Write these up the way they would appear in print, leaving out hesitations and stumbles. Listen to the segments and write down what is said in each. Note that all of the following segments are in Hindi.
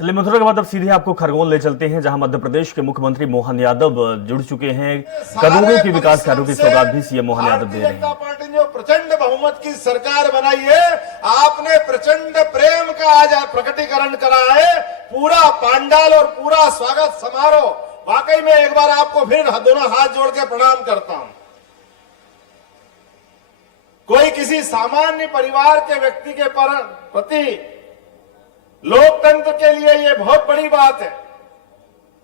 चलिए मथुरा के बाद अब सीधे आपको खरगोन ले चलते हैं, जहां मध्य प्रदेश के मुख्यमंत्री मोहन यादव जुड़ चुके हैं। करोड़ों की विकास कार्यों की सौगात भी सीएम मोहन यादव दे रहे हैं। जनता पार्टी ने जो प्रचंड बहुमत की सरकार बनाई है, आपने प्रचंड प्रेम का आज प्रकटीकरण करा है। पूरा पांडाल और पूरा स्वागत समारोह, वाकई में एक बार आपको फिर दोनों हाथ जोड़ के प्रणाम करता हूं। कोई किसी सामान्य परिवार के व्यक्ति के प्रति लोकतंत्र के लिए ये बहुत बड़ी बात है।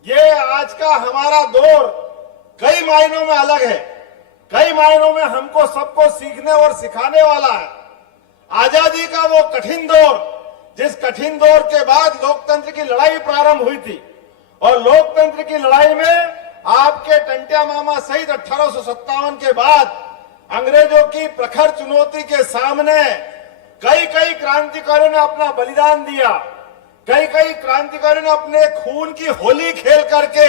ये आज का हमारा दौर कई मायनों में अलग है, कई मायनों में हमको सबको सीखने और सिखाने वाला है। आजादी का वो कठिन दौर, जिस कठिन दौर के बाद लोकतंत्र की लड़ाई प्रारंभ हुई थी, और लोकतंत्र की लड़ाई में आपके टंटिया मामा सहित 1857 के बाद अंग्रेजों की प्रखर चुनौती के सामने कई क्रांतिकारियों ने अपना बलिदान दिया। कई क्रांतिकारियों ने अपने खून की होली खेल करके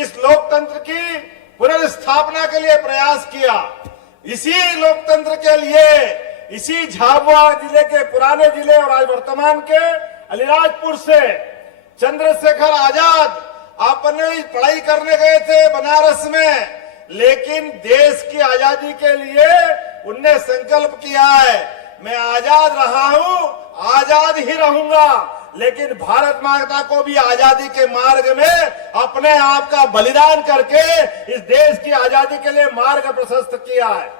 इस लोकतंत्र की पुनर्स्थापना के लिए प्रयास किया। इसी लोकतंत्र के लिए, इसी झाबुआ जिले के पुराने जिले और आज वर्तमान के अलीराजपुर से चंद्रशेखर आजाद अपने पढ़ाई करने गए थे बनारस में, लेकिन देश की आजादी के लिए उनने संकल्प किया है, मैं आजाद रहा हूं, आजाद ही रहूंगा, लेकिन भारत माता को भी आजादी के मार्ग में अपने आप का बलिदान करके इस देश की आजादी के लिए मार्ग प्रशस्त किया है।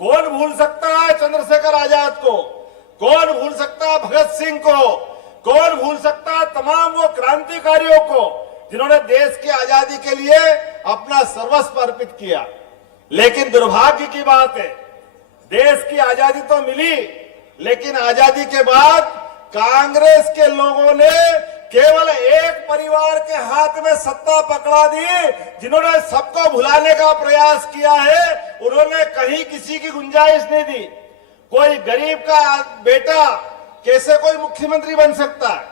कौन भूल सकता है चंद्रशेखर आजाद को? कौन भूल सकता है भगत सिंह को? कौन भूल सकता है तमाम वो क्रांतिकारियों को जिन्होंने देश की आजादी के लिए अपना सर्वस्व अर्पित किया? लेकिन दुर्भाग्य की बात है, देश की आजादी तो मिली, लेकिन आजादी के बाद कांग्रेस के लोगों ने केवल एक परिवार के हाथ में सत्ता पकड़ा दी, जिन्होंने सबको भुलाने का प्रयास किया है। उन्होंने कहीं किसी की गुंजाइश नहीं दी। कोई गरीब का बेटा कैसे कोई मुख्यमंत्री बन सकता है?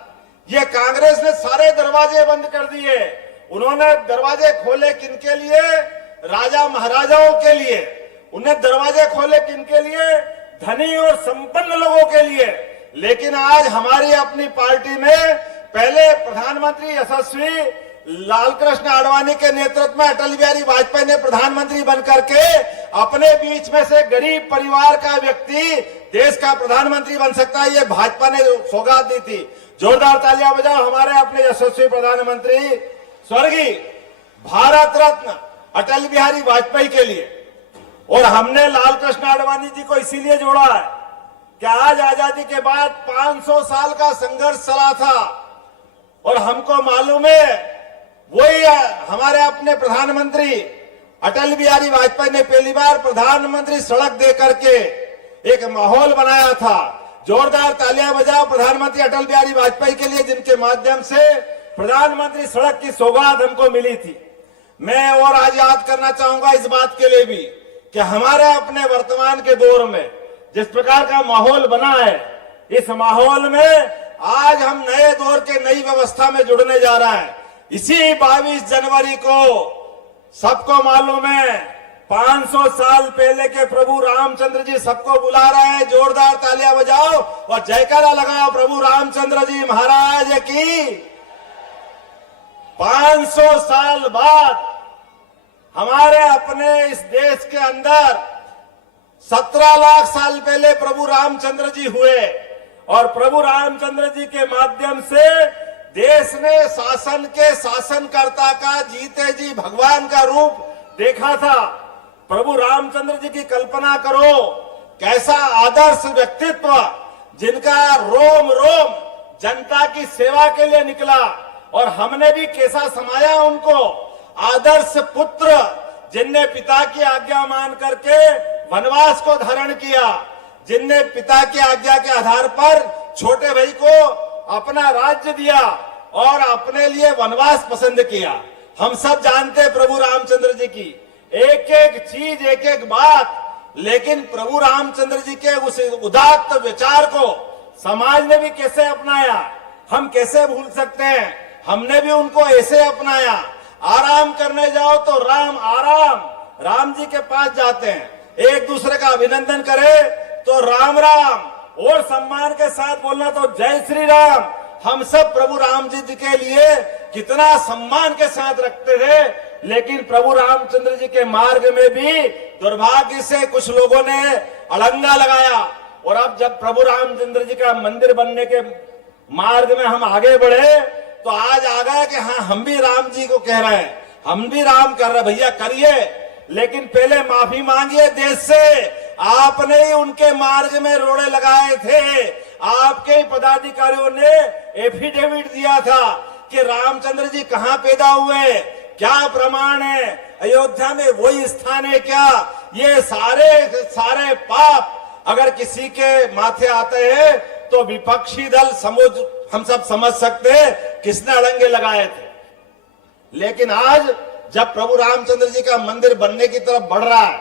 ये कांग्रेस ने सारे दरवाजे बंद कर दिए। उन्होंने दरवाजे खोले किनके लिए? राजा महाराजाओं के लिए। उन्हें दरवाजे खोले किनके लिए? धनी और संपन्न लोगों के लिए। लेकिन आज हमारी अपनी पार्टी में पहले प्रधानमंत्री यशस्वी लालकृष्ण आडवाणी के नेतृत्व में अटल बिहारी वाजपेयी ने प्रधानमंत्री बनकर के अपने बीच में से गरीब परिवार का व्यक्ति देश का प्रधानमंत्री बन सकता है, ये भाजपा ने सौगात दी थी। जोरदार तालियां बजाओ हमारे अपने यशस्वी प्रधानमंत्री स्वर्गीय भारत रत्न अटल बिहारी वाजपेयी के लिए। और हमने लालकृष्ण आडवाणी जी को इसीलिए जोड़ा है कि आज आजादी के बाद 500 साल का संघर्ष चला था, और हमको मालूम है वही हमारे अपने प्रधानमंत्री अटल बिहारी वाजपेयी ने पहली बार प्रधानमंत्री सड़क दे करके एक माहौल बनाया था। जोरदार तालियां बजाओ प्रधानमंत्री अटल बिहारी वाजपेयी के लिए, जिनके माध्यम से प्रधानमंत्री सड़क की सौगात हमको मिली थी। मैं और आज याद करना चाहूंगा इस बात के लिए भी कि हमारे अपने वर्तमान के दौर में जिस प्रकार का माहौल बना है, इस माहौल में आज हम नए दौर के नई व्यवस्था में जुड़ने जा रहे हैं। इसी 22 जनवरी को सबको मालूम है 500 साल पहले के प्रभु रामचंद्र जी सबको बुला रहे हैं। जोरदार तालियां बजाओ और जयकारा लगाओ प्रभु रामचंद्र जी महाराज की। 500 साल बाद हमारे अपने इस देश के अंदर 17 लाख साल पहले प्रभु रामचंद्र जी हुए, और प्रभु रामचंद्र जी के माध्यम से देश ने शासन के शासनकर्ता का जीते जी भगवान का रूप देखा था। प्रभु रामचंद्र जी की कल्पना करो, कैसा आदर्श व्यक्तित्व, जिनका रोम रोम जनता की सेवा के लिए निकला, और हमने भी कैसा समाया उनको। आदर्श पुत्र जिनने पिता की आज्ञा मान करके वनवास को धारण किया, जिनने पिता की आज्ञा के आधार पर छोटे भाई को अपना राज्य दिया और अपने लिए वनवास पसंद किया। हम सब जानते हैं प्रभु रामचंद्र जी की एक एक चीज, एक एक बात, लेकिन प्रभु रामचंद्र जी के उस उदात्त विचार को समाज ने भी कैसे अपनाया, हम कैसे भूल सकते हैं? हमने भी उनको ऐसे अपनाया। आराम करने जाओ तो राम आराम, राम जी के पास जाते हैं। एक दूसरे का अभिनंदन करे तो राम राम, और सम्मान के साथ बोलना तो जय श्री राम, हम सब प्रभु राम जी के लिए कितना सम्मान के साथ रखते थे, लेकिन प्रभु रामचंद्र जी के मार्ग में भी दुर्भाग्य से कुछ लोगों ने अड़ंगा लगाया। और अब जब प्रभु रामचंद्र जी का मंदिर बनने के मार्ग में हम आगे बढ़े तो आज आ गया कि हाँ हम भी राम जी को कह रहे हैं, हम भी राम कर रहे, भैया करिए, लेकिन पहले माफी मांगिए देश से। आपने ही उनके मार्ग में रोड़े लगाए थे, आपके ही पदाधिकारियों ने एफिडेविट दिया था कि रामचंद्र जी कहां पैदा हुए, क्या प्रमाण है, अयोध्या में वही स्थान है क्या। ये सारे पाप अगर किसी के माथे आते हैं तो विपक्षी दल हम सब समझ सकते हैं किसने अड़ंगे लगाए थे। लेकिन आज जब प्रभु रामचंद्र जी का मंदिर बनने की तरफ बढ़ रहा है,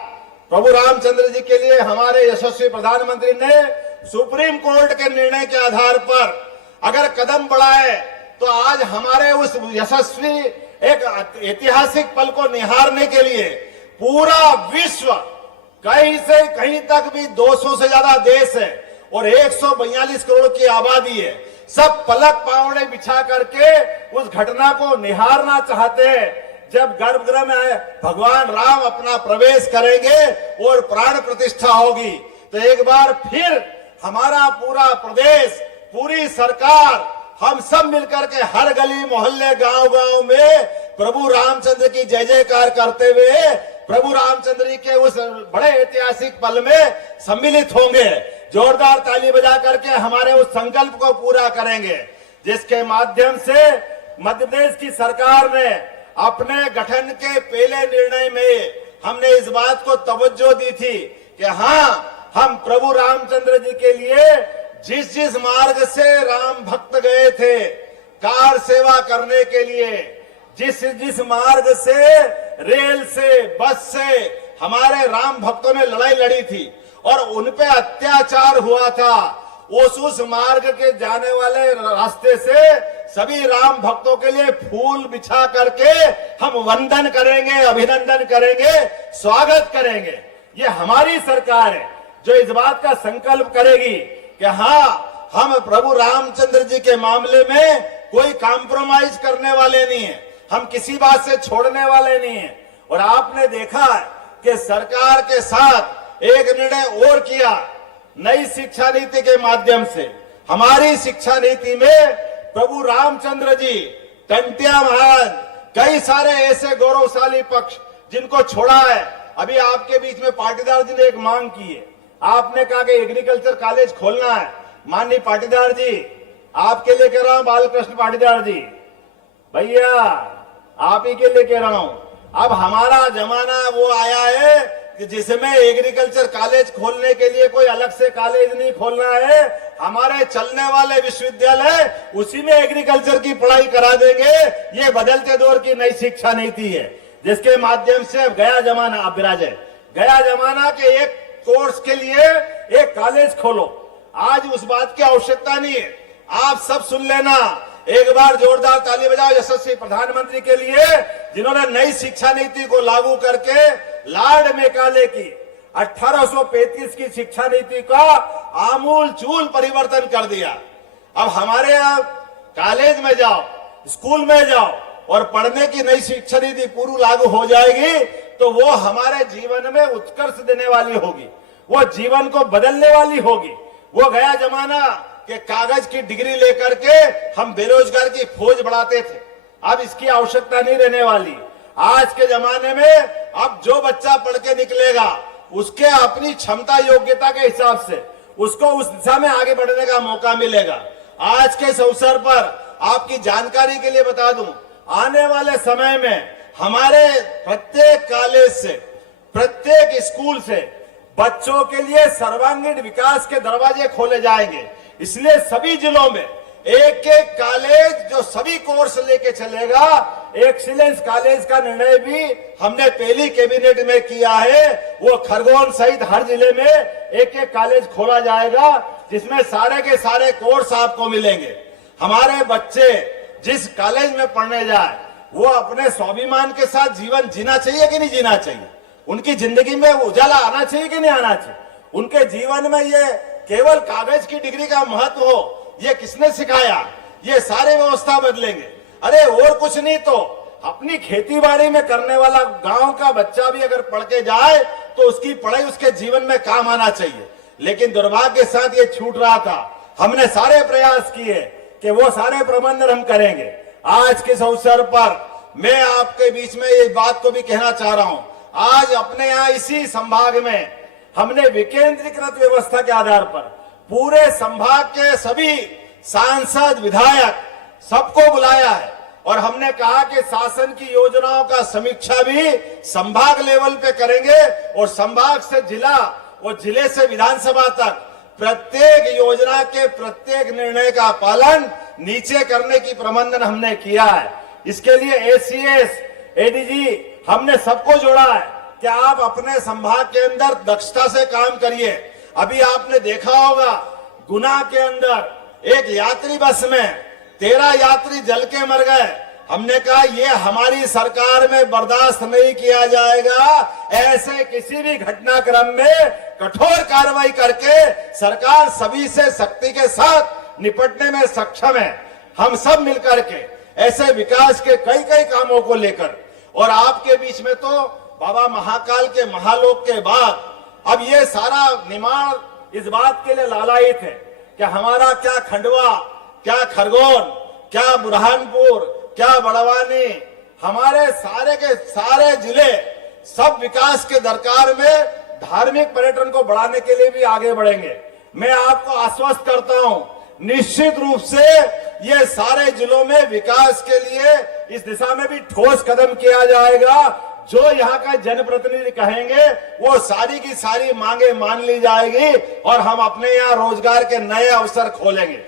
प्रभु रामचंद्र जी के लिए हमारे यशस्वी प्रधानमंत्री ने सुप्रीम कोर्ट के निर्णय के आधार पर अगर कदम बढ़ाए तो आज हमारे उस यशस्वी एक ऐतिहासिक पल को निहारने के लिए पूरा विश्व कहीं से कहीं तक भी 200 से ज्यादा देश है और 142 करोड़ की आबादी है, सब पलक पावड़े बिछा करके उस घटना को निहारना चाहते हैं जब गर्भगृह में भगवान राम अपना प्रवेश करेंगे और प्राण प्रतिष्ठा होगी। तो एक बार फिर हमारा पूरा प्रदेश, पूरी सरकार, हम सब मिलकर के हर गली मोहल्ले गांव-गांव में प्रभु रामचंद्र की जय जयकार करते हुए प्रभु रामचंद्र जी के उस बड़े ऐतिहासिक पल में सम्मिलित होंगे। जोरदार ताली बजा करके हमारे उस संकल्प को पूरा करेंगे जिसके माध्यम से मध्य प्रदेश की सरकार ने अपने गठन के पहले निर्णय में हमने इस बात को तवज्जो दी थी कि हाँ, हम प्रभु रामचंद्र जी के लिए जिस मार्ग से राम भक्त गए थे कार सेवा करने के लिए, जिस मार्ग से रेल से, बस से हमारे राम भक्तों ने लड़ाई लड़ी थी और उन पे अत्याचार हुआ था, उस मार्ग के जाने वाले रास्ते से सभी राम भक्तों के लिए फूल बिछा करके हम वंदन करेंगे, अभिनंदन करेंगे, स्वागत करेंगे। ये हमारी सरकार है जो इस बात का संकल्प करेगी कि हाँ, हम प्रभु रामचंद्र जी के मामले में कोई कॉम्प्रोमाइज करने वाले नहीं है, हम किसी बात से छोड़ने वाले नहीं है। और आपने देखा कि सरकार के साथ एक निर्णय और किया, नई शिक्षा नीति के माध्यम से हमारी शिक्षा नीति में प्रभु रामचंद्र जी, टंटिया महाराज, कई सारे ऐसे गौरवशाली पक्ष जिनको छोड़ा है। अभी आपके बीच में पाटीदार जी ने एक मांग की है, आपने कहा कि एग्रीकल्चर कॉलेज खोलना है। माननीय पाटीदार जी, आपके लिए कह रहा हूं, बालकृष्ण पाटीदार जी, भैया आप ही के लिए कह रहा हूं, अब हमारा जमाना वो आया है कि जिसमें एग्रीकल्चर कॉलेज खोलने के लिए कोई अलग से कॉलेज नहीं खोलना है, हमारे चलने वाले विश्वविद्यालय उसी में एग्रीकल्चर की पढ़ाई करा देंगे। ये बदलते दौर की नई शिक्षा नीति है जिसके माध्यम से अब गया जमाना, अब विराजे गया जमाना के एक कोर्स के लिए एक कॉलेज खोलो। आज उस बात की आवश्यकता नहीं है। आप सब सुन लेना, एक बार जोरदार ताली बजाओ यशस्वी प्रधानमंत्री के लिए जिन्होंने नई शिक्षा नीति को लागू करके लॉर्ड मेकाले की 1835 की शिक्षा नीति का आमूल चूल परिवर्तन कर दिया। अब हमारे यहाँ कॉलेज में जाओ, स्कूल में जाओ और पढ़ने की नई शिक्षा नीति पूरी लागू हो जाएगी तो वो हमारे जीवन में उत्कर्ष देने वाली होगी, वो जीवन को बदलने वाली होगी। वो गया जमाना कि कागज की डिग्री लेकर के हम बेरोजगार की फौज बढ़ाते थे, अब इसकी आवश्यकता नहीं रहने वाली। आज के जमाने में अब जो बच्चा पढ़ के निकलेगा उसके अपनी क्षमता योग्यता के हिसाब से उसको उस दिशा में आगे बढ़ने का मौका मिलेगा। आज के इस अवसर पर आपकी जानकारी के लिए बता दूं, आने वाले समय में हमारे प्रत्येक कॉलेज से, प्रत्येक स्कूल से बच्चों के लिए सर्वांगीण विकास के दरवाजे खोले जाएंगे। इसलिए सभी जिलों में एक एक कॉलेज जो सभी कोर्स लेके चलेगा, एक्सीलेंस कॉलेज का निर्णय भी हमने पहली कैबिनेट में किया है। वो खरगोन सहित हर जिले में एक एक कॉलेज खोला जाएगा जिसमें सारे के सारे कोर्स आपको मिलेंगे। हमारे बच्चे जिस कॉलेज में पढ़ने जाए वो अपने स्वाभिमान के साथ जीवन जीना चाहिए कि नहीं जीना चाहिए, उनकी जिंदगी में उजाला आना चाहिए कि नहीं आना चाहिए, उनके जीवन में ये केवल कागज की डिग्री का महत्व हो ये किसने सिखाया, ये सारे व्यवस्था बदलेंगे। अरे और कुछ नहीं तो अपनी खेती बाड़ी में करने वाला गांव का बच्चा भी अगर पढ़ के जाए तो उसकी पढ़ाई उसके जीवन में काम आना चाहिए। लेकिन दुर्भाग्य के साथ ये छूट रहा था। हमने सारे प्रयास किए कि वो सारे प्रबंधन हम करेंगे। आज के इस अवसर पर मैं आपके बीच में ये बात को भी कहना चाह रहा हूं। आज अपने यहाँ इसी संभाग में हमने विकेंद्रीकृत व्यवस्था के आधार पर पूरे संभाग के सभी सांसद विधायक सबको बुलाया है और हमने कहा कि शासन की योजनाओं का समीक्षा भी संभाग लेवल पे करेंगे और संभाग से जिला और जिले से विधानसभा तक प्रत्येक योजना के प्रत्येक निर्णय का पालन नीचे करने की प्रबंधन हमने किया है। इसके लिए एसीएस, एडीजी हमने सबको जोड़ा है कि आप अपने संभाग के अंदर दक्षता से काम करिए। अभी आपने देखा होगा गुना के अंदर एक यात्री बस में 13 यात्री जल के मर गए। हमने कहा ये हमारी सरकार में बर्दाश्त नहीं किया जाएगा। ऐसे किसी भी घटनाक्रम में कठोर कार्रवाई करके सरकार सभी से सख्ती के साथ निपटने में सक्षम है। हम सब मिलकर के ऐसे विकास के कई कई कामों को लेकर, और आपके बीच में तो बाबा महाकाल के महालोक के बाद अब ये सारा निर्माण इस बात के लिए लालायित है कि हमारा क्या खंडवा, क्या खरगोन, क्या बुरहानपुर, क्या बड़वानी, हमारे सारे के सारे जिले सब विकास के दरकार में धार्मिक पर्यटन को बढ़ाने के लिए भी आगे बढ़ेंगे। मैं आपको आश्वस्त करता हूं निश्चित रूप से ये सारे जिलों में विकास के लिए इस दिशा में भी ठोस कदम किया जाएगा। जो यहाँ का जनप्रतिनिधि कहेंगे वो सारी की सारी मांगे मान ली जाएगी और हम अपने यहाँ रोजगार के नए अवसर खोलेंगे।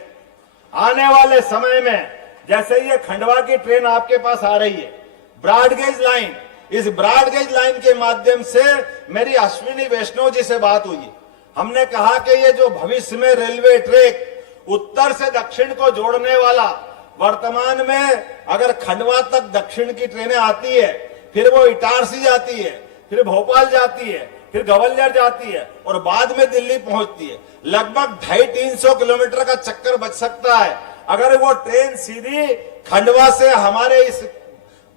आने वाले समय में जैसे ये खंडवा की ट्रेन आपके पास आ रही है, ब्रॉडगेज लाइन, इस ब्रॉडगेज लाइन के माध्यम से मेरी अश्विनी वैष्णव जी से बात हुई। हमने कहा कि ये जो भविष्य में रेलवे ट्रैक उत्तर से दक्षिण को जोड़ने वाला, वर्तमान में अगर खंडवा तक दक्षिण की ट्रेनें आती है, फिर वो इटारसी जाती है, फिर भोपाल जाती है, फिर ग्वालियर जाती है और बाद में दिल्ली पहुंचती है। लगभग 250-300 किलोमीटर का चक्कर बच सकता है अगर वो ट्रेन सीधी खंडवा से हमारे इस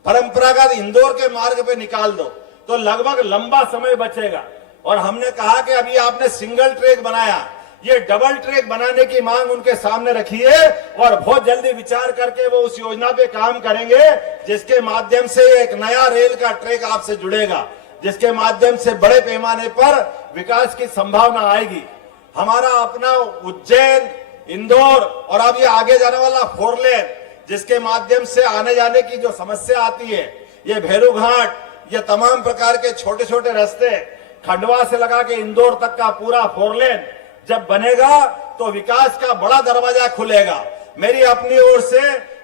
परंपरागत इंदौर के मार्ग पे निकाल दो तो लगभग लंबा समय बचेगा। और हमने कहा कि अभी आपने सिंगल ट्रैक बनाया, ये डबल ट्रैक बनाने की मांग उनके सामने रखी है और बहुत जल्दी विचार करके वो उस योजना पे काम करेंगे जिसके माध्यम से एक नया रेल का ट्रैक आपसे जुड़ेगा, जिसके माध्यम से बड़े पैमाने पर विकास की संभावना आएगी। हमारा अपना उज्जैन, इंदौर और अब ये आगे जाने वाला 4 लेन जिसके माध्यम से आने जाने की जो समस्या आती है, ये भैरू घाट, ये तमाम प्रकार के छोटे छोटे रास्ते खंडवा से लगा के इंदौर तक का पूरा 4 लेन जब बनेगा तो विकास का बड़ा दरवाजा खुलेगा। मेरी अपनी ओर से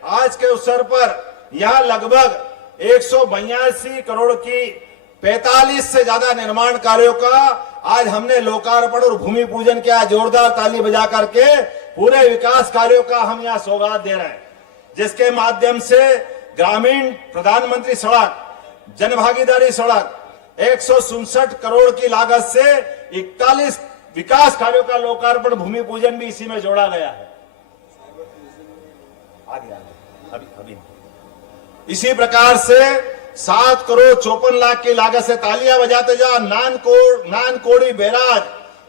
आज के अवसर पर यहां लगभग 182 करोड़ की 45 से ज्यादा निर्माण कार्यों का आज हमने लोकार्पण और भूमि पूजन किया। जोरदार ताली बजा करके पूरे विकास कार्यों का हम यहाँ सौगात दे रहे हैं, जिसके माध्यम से ग्रामीण प्रधानमंत्री सड़क, जनभागीदारी सड़क 167 करोड़ की लागत से 41 विकास कार्यों का लोकार्पण भूमि पूजन भी इसी में जोड़ा गया है। अभी इसी प्रकार से 7 करोड़ 54 लाख की लागत से तालियां बजाते जा नानकोड़ी बैराज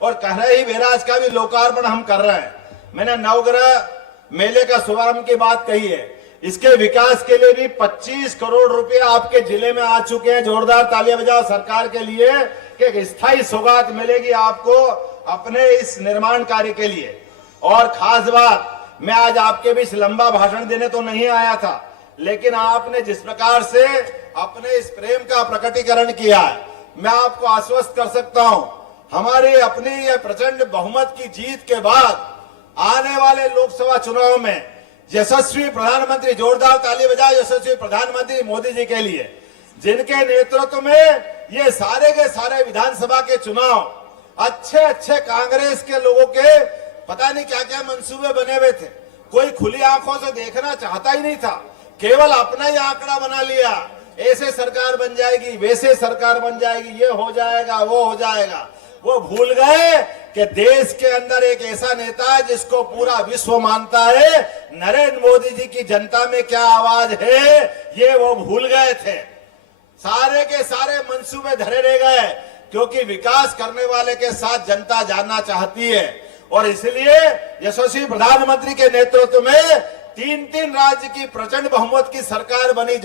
और कहरही बैराज का भी लोकार्पण हम कर रहे हैं। मैंने नवग्रह मेले का शुभारंभ की बात कही है, इसके विकास के लिए भी 25 करोड़ रुपए आपके जिले में आ चुके हैं। जोरदार तालियां बजाओ सरकार के लिए कि स्थायी सौगात मिलेगी आपको अपने इस निर्माण कार्य के लिए। और खास बात, मैं आज आपके बीच लंबा भाषण देने तो नहीं आया था, लेकिन आपने जिस प्रकार से अपने इस प्रेम का प्रकटीकरण किया है, मैं आपको आश्वस्त कर सकता हूं हमारी अपनी ये प्रचंड बहुमत की जीत के बाद आने वाले लोकसभा चुनाव में यशस्वी प्रधानमंत्री, जोरदार ताली बजाओ यशस्वी प्रधानमंत्री मोदी जी के लिए, जिनके नेतृत्व में ये सारे के सारे विधानसभा के चुनाव अच्छे अच्छे कांग्रेस के लोगों के पता नहीं क्या क्या मंसूबे बने हुए थे। कोई खुली आंखों से देखना चाहता ही नहीं था, केवल अपना ही आंकड़ा बना लिया, ऐसे सरकार बन जाएगी, वैसे सरकार बन जाएगी, ये हो जाएगा, वो हो जाएगा। वो भूल गए कि देश के अंदर एक ऐसा नेता है जिसको पूरा विश्व मानता है। नरेंद्र मोदी जी की जनता में क्या आवाज है, ये वो भूल गए थे। सारे के सारे मंसूबे धरे रह गए, क्योंकि विकास करने वाले के साथ जनता जानना चाहती है। और इसलिए यशस्वी प्रधानमंत्री के नेतृत्व में 3-3 राज्य की प्रचंड बहुमत की सरकार बनी।